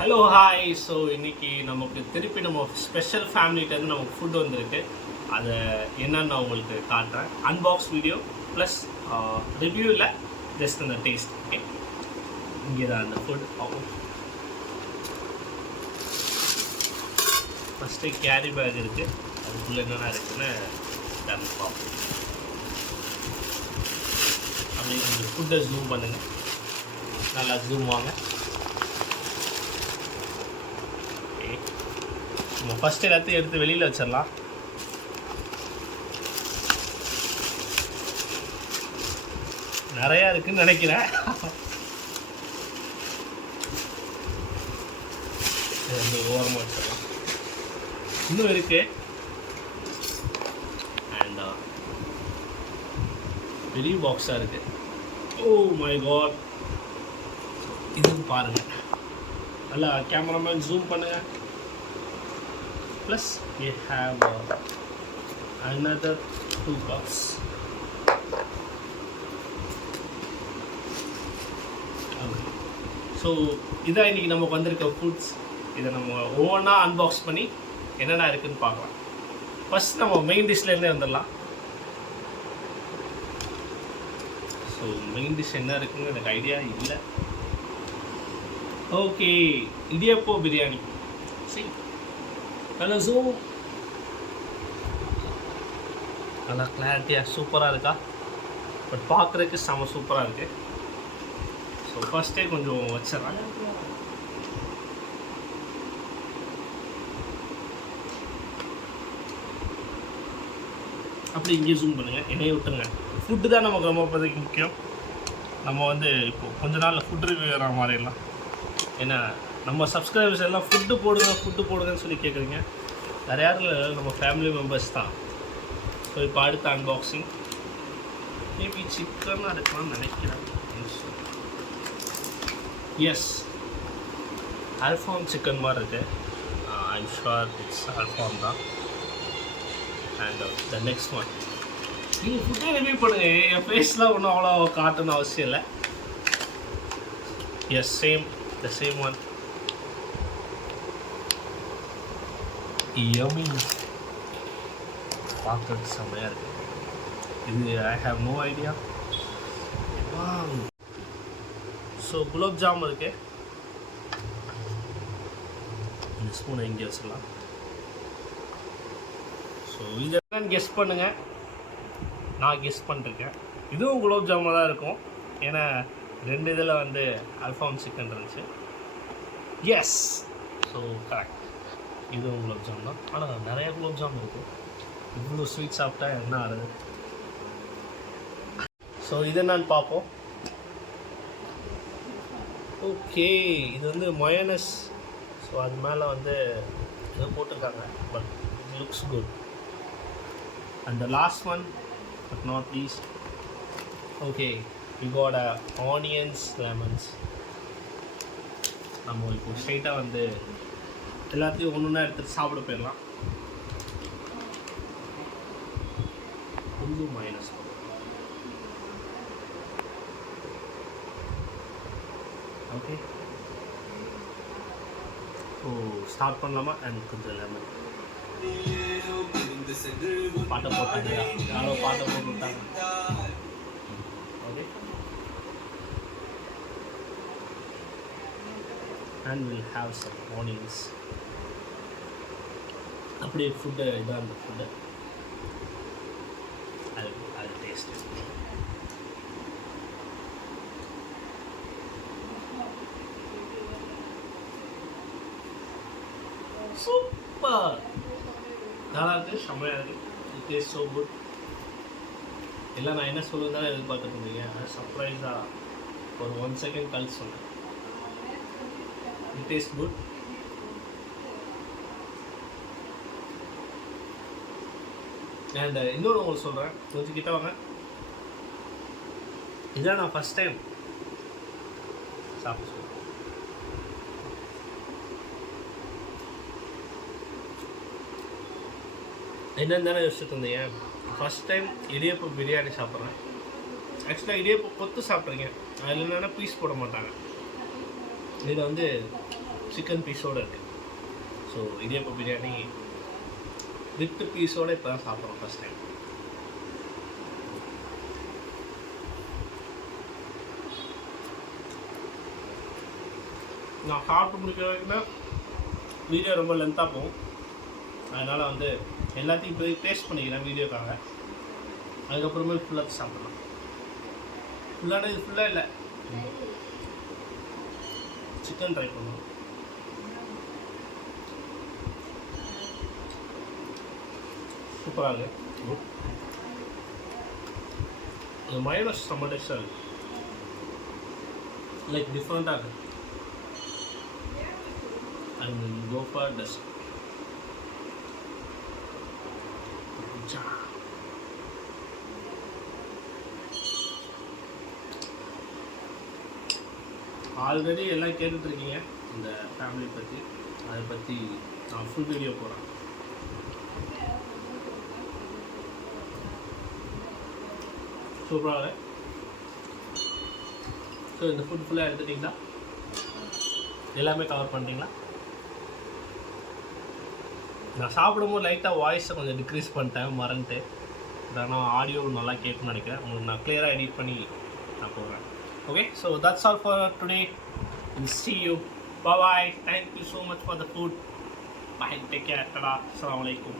Hello hi. So இன்றைக்கி நமக்கு திருப்பி நம்ம ஸ்பெஷல் ஃபேமிலிகிட்டேருந்து நமக்கு ஃபுட் வந்திருக்கு. அதை என்னன்னு நான் உங்களுக்கு காட்டுறேன். அன்பாக்ஸ் வீடியோ ப்ளஸ் ரிவ்யூ இல்லை, ஜஸ்ட் அந்த டேஸ்ட். ஓகே, இங்கே தான் அந்த ஃபுட் ஆகும். ஃபஸ்ட்டு கேரி பேக் இருக்குது, அதுக்குள்ளே என்னென்ன இருக்குதுன்னு பார்ப்போம். அப்படி கொஞ்சம் ஃபுட்டை ஜூம் பண்ணுங்கள், நல்லா ஜூம் வாங்க. நம்ம ஃபஸ்ட் எல்லாத்தையும் எடுத்து வெளியில் வச்சிடலாம். நிறையா இருக்குதுன்னு நினைக்கிறேன். ஓரமாக வச்சிடலாம். இன்னும் இருக்கு. அண்ட் பெரிய பாக்ஸாக இருக்குது. ஓ மை காட், இதுவும் பாருங்கள். நல்லா கேமராமேன் ஜூம் பண்ணுங்கள். Plus we have another 2 cups. So இதான் இன்றைக்கி நமக்கு வந்திருக்க ஃபுட்ஸ். இதை நம்ம ஒவ்வொன்றா அன்பாக்ஸ் பண்ணி என்னென்ன இருக்குதுன்னு பார்க்கலாம். ஃபஸ்ட் நம்ம மெயின் டிஷ்லேருந்தே வந்துடலாம். ஸோ மெயின் டிஷ் என்ன இருக்குன்னு எனக்கு ஐடியா இல்லை. ஓகே, இடியப்போ பிரியாணி. சரி, நல்லா ஜூம், நல்லா கிளாரிட்டியாக சூப்பராக இருக்கா? பட் பார்க்குறதுக்கு செம சூப்பராக இருக்குது. ஸோ ஃபஸ்ட்டே கொஞ்சம் வச்சிடறேன். அப்படி இங்கே ஜூம் பண்ணுங்கள், என்னையை விட்டுருங்க. ஃபுட்டு தான் நமக்கு ரொம்ப இப்போதைக்கு முக்கியம். நம்ம வந்து இப்போது கொஞ்ச நாளில் ஃபுட் ரிவ்யூ வர மாதிரிலாம். ஏன்னா நம்ம சப்ஸ்கிரைபர்ஸ் எல்லாம் ஃபுட்டு போடுங்கன்னு சொல்லி கேட்குறீங்க. வேறு யாரும் இல்லை, நம்ம ஃபேமிலி மெம்பர்ஸ் தான். ஸோ இப்போ அடுத்த அன்பாக்சிங் மேபி சிக்கன் எடுக்கலாம்னு நினைக்கிறேன். எஸ், அல்ஃபாம் சிக்கன் மாதிரி இருக்குது. ஐம் ஷுர் இட்ஸ் அல்ஃபாம் தான். அண்ட் த நெக்ஸ்ட் ஒன், நீங்கள் ஃபுட்டே ரிவ்யூ பண்ணுங்கள். என் ஃபேஸ்லாம் ஒன்றும் அவ்வளோ காட்டணும்னு அவசியம் இல்லை. Yes, the same one. Yummy. பார்க்கறதுக்கு செம்மையாக இருக்குது. இது I have no idea. So gulab jam இருக்கு. இந்த ஸ்பூனை இங்கே வச்சிடலாம். ஸோ இது என்னன்னு கெஸ் பண்ணுங்கள். நான் கெஸ் பண்ணிருக்கேன், இதுவும் குலோப் ஜாமாக தான் இருக்கும். ஏன்னா 2 இதில் வந்து அல்ஃபாம் சிக்கன் இருந்துச்சு. எஸ், ஸோ கரெக்ட், இதுவும் குலோப் ஜாம் தான். ஆனால் நிறைய குலோப் ஜாம் இருக்குது. இவ்வளோ ஸ்வீட் சாப்பிட்டா என்ன ஆகுது? ஸோ இது என்னன்னு பார்ப்போம். ஓகே, இது வந்து மயோனஸ். ஸோ அது மேலே வந்து ஏதோ போட்டிருக்காங்க, but it looks good. And the last one but not least, okay, we got onions, lemons. நம்ம இப்போ ஸ்ட்ரைட்டாக வந்து எல்லாத்தையும் ஒன்று எடுத்துகிட்டு சாப்பிட போயிடலாம். கொஞ்சம் மைனஸ் ஓகே. ஸோ ஸ்டார்ட் பண்ணலாமா? அண்ட் கொஞ்சம் லெமன். பாட்டை போட்டாங்க, யாரோ பாட்டை போட்டு விட்டாங்க. Okay, and we'll have some onions. அப்படியே ஃபுட்டு இதான் அந்த ஃபுட்டு. அது டேஸ்ட் சூப்பர், நல்லா இருக்குது, செம்மையாக இருக்குது. It taste so good. இல்லை, நான் என்ன சொல்லுறதுனால எதிர்பார்த்துட்டு இருந்தீங்க. சர்ப்ரைஸாக ஒரு 1 செகண்ட் கழிச்சு சொன்னேன். It taste good. அண்ட் இன்னொன்று உங்களுக்கு சொல்கிறேன், கொஞ்சம் கிட்ட வாங்க. இதான் நான் ஃபஸ்ட் டைம் சாப்பிட்டு சொல்கிறேன். என்னென்னு தானே யோசிச்சுட்டு இருந்தீங்க. ஃபஸ்ட் டைம் இடியப்பம் பிரியாணி சாப்பிட்றேன். ஆக்சுவலாக இடியப்பம் கொத்து சாப்பிட்றீங்க, அதில் என்னென்னா பீஸ் போட மாட்டாங்க. இதில் வந்து சிக்கன் பீஸோடு இருக்குது. ஸோ இடியப்ப பிரியாணி வித்து பீஸோடு இப்போ தான் சாப்பிட்றோம் ஃபஸ்ட் டைம். நான் சாப்பிட்டு முடிக்கிற வரைக்குமே வீடியோ ரொம்ப லென்த்தாக போகும். அதனால் வந்து எல்லாத்தையும் போய் டேஸ்ட் பண்ணிக்கிறேன் வீடியோக்காக. அதுக்கப்புறமே ஃபுல்லாக சாப்பிட்லாம். ஃபுல்லான இது ஃபுல்லாக இல்லை, சிக்கன் ட்ரை பண்ணுவோம். சூப்பராக இருக்குது. இந்த மயோனஸ் செம்ம டேஸ்ட்டாக இருக்குது. லைக் டிஃப்ரெண்ட்டாக இருக்குது. I will go for this. Already எல்லாம் கேட்டுட்ருக்கீங்க இந்த ஃபேமிலி பற்றி. அதை பற்றி நான் ஃபுல் வீடியோ போடுறேன். சூப்பராக. ஸோ இந்த ஃபுட் ஃபுல்லாக எடுத்துட்டிங்களா? எல்லாமே கவர் பண்ணிட்டீங்களா? நான் சாப்பிடும்போது லைட்டாக வாய்ஸை கொஞ்சம் டிக்ரீஸ் பண்ணிட்டேன், மறந்துட்டு. ஆனால் ஆடியோ நல்லா கேட்குன்னு நினைக்கிறேன். உங்களுக்கு நான் கிளியராக எடிட் பண்ணி நான் போடுறேன். Okay, so that's all for today. We'll see you. Bye bye. Thank you so much for the food. Bye. Take care. Tada. Assalamu alaikum.